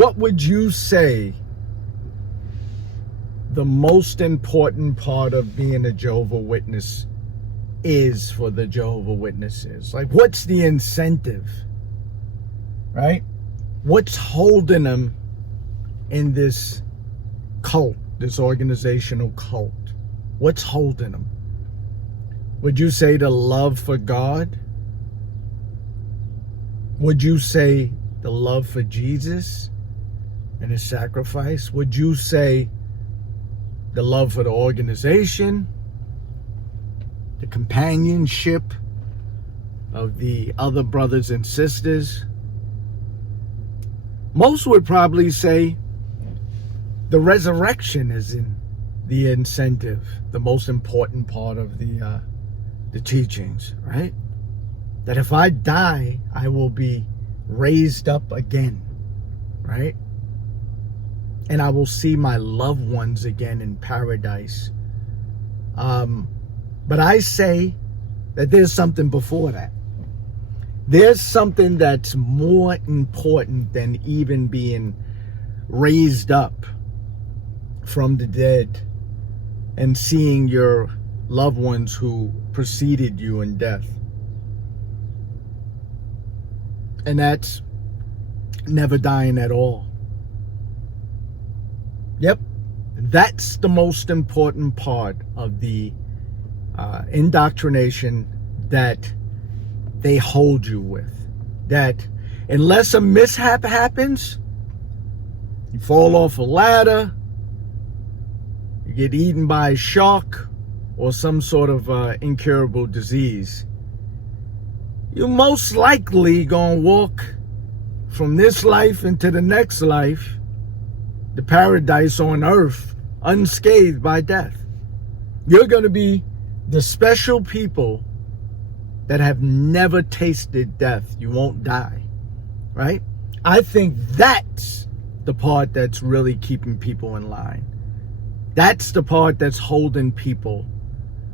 what would you say the most important part of being a Jehovah Witness is for the Jehovah Witnesses? Like, what's the incentive, right? What's holding them in this cult, this organizational cult? What's holding them? Would you say the love for God? Would you say the love for Jesus and his sacrifice? Would you say the love for the organization, the companionship of the other brothers and sisters? Most would probably say the resurrection is in the incentive, the most important part of the teachings, right? That if I die, I will be raised up again, right? And I will see my loved ones again in paradise. But I say that there's something before that. There's something that's more important than even being raised up from the dead and seeing your loved ones who preceded you in death. And that's never dying at all. Yep, that's the most important part of the indoctrination that they hold you with. That unless a mishap happens, you fall off a ladder, you get eaten by a shark, or some sort of incurable disease, you're most likely gonna walk from this life into the next life, the paradise on earth, unscathed by death. You're gonna be the special people that have never tasted death. You won't die, right? I think that's the part that's really keeping people in line. That's the part that's holding people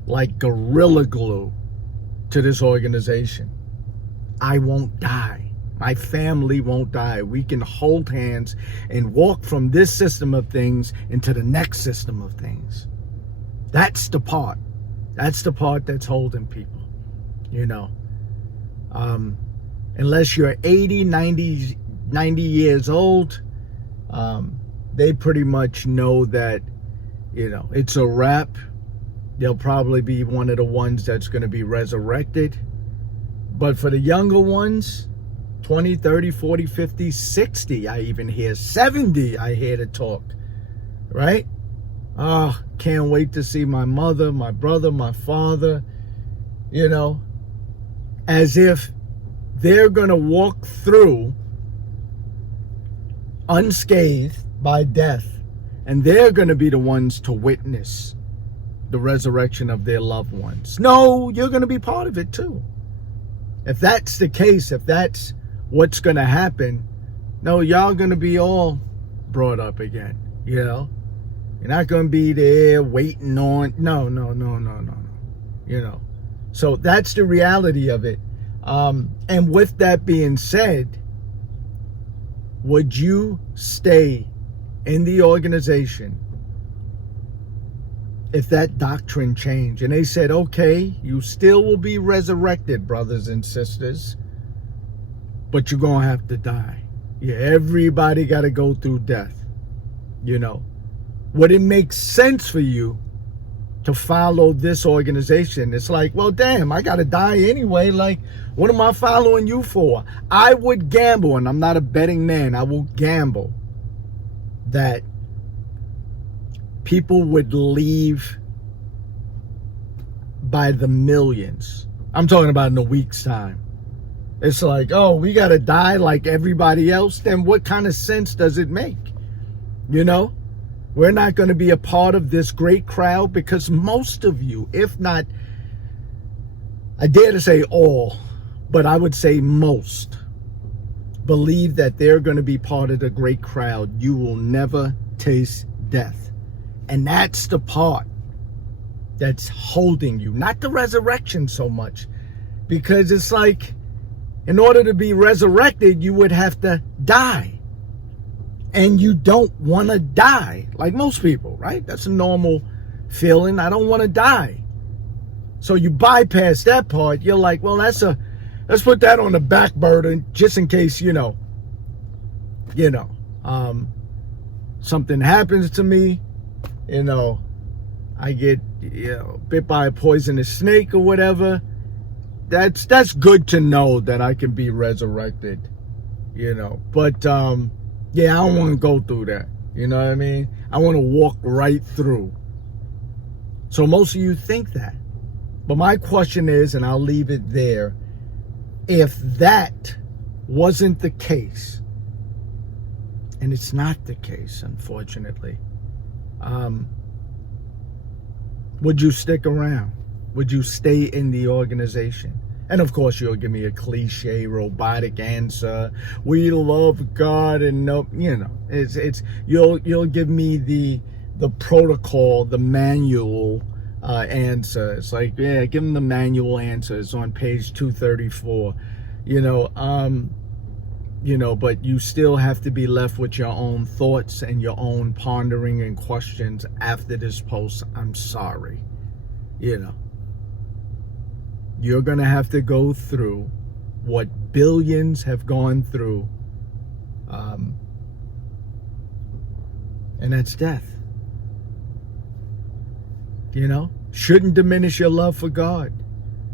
like gorilla glue to this organization. I won't die. My family won't die. We can hold hands and walk from this system of things into the next system of things. That's the part. That's the part that's holding people, you know. Unless you're 80, 90 years old, they pretty much know that, you know, it's a wrap. They'll probably be one of the ones that's going to be resurrected. But for the younger ones, 20, 30, 40, 50, 60, I even hear 70, I hear to talk, right? Oh, can't wait to see my mother, my brother, my father, you know, as if they're going to walk through unscathed by death, and they're going to be the ones to witness the resurrection of their loved ones. No, you're going to be part of it too. If that's the case, if that's what's going to happen, no, y'all going to be all brought up again, you know? You're not going to be there waiting on, no. You know, so that's the reality of it. And with that being said, would you stay in the organization if that doctrine changed? And they said, okay, you still will be resurrected, brothers and sisters, but you're going to have to die. Yeah, everybody got to go through death, you know. Would it make sense for you to follow this organization? It's like, well, damn, I got to die anyway. Like, what am I following you for? I would gamble, and I'm not a betting man. I will gamble that people would leave by the millions. I'm talking about in a week's time. It's like, oh, we got to die like everybody else. Then what kind of sense does it make? You know? We're not going to be a part of this great crowd because most of you, if not, I dare to say all, but I would say most, believe that they're going to be part of the great crowd. You will never taste death. And that's the part that's holding you, not the resurrection so much, because it's like, in order to be resurrected, you would have to die. and you don't want to die, like most people, right? That's a normal feeling. I don't want to die. So you bypass that part. You're like, well, let's put that on the back burner just in case, something happens to me, I get, bit by a poisonous snake or whatever. That's good to know that I can be resurrected, But, yeah, I don't want to go through that. You know what I mean? I want to walk right through. So most of you think that. But my question is, and I'll leave it there, if that wasn't the case, and it's not the case, unfortunately, would you stick around? Would you stay in the organization? And of course, you'll give me a cliche, robotic answer. We love God, and no, it's you'll give me the protocol, the manual answer. It's like, yeah, give them the manual answer. It's on page 234. But you still have to be left with your own thoughts and your own pondering and questions after this post. I'm sorry. You're going to have to go through what billions have gone through. And that's death. Shouldn't diminish your love for God.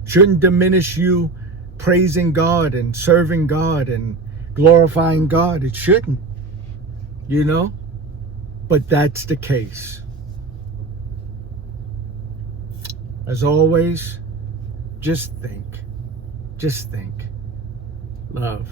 Shouldn't diminish you praising God and serving God and glorifying God. It shouldn't. But that's the case. As always, just think. Love.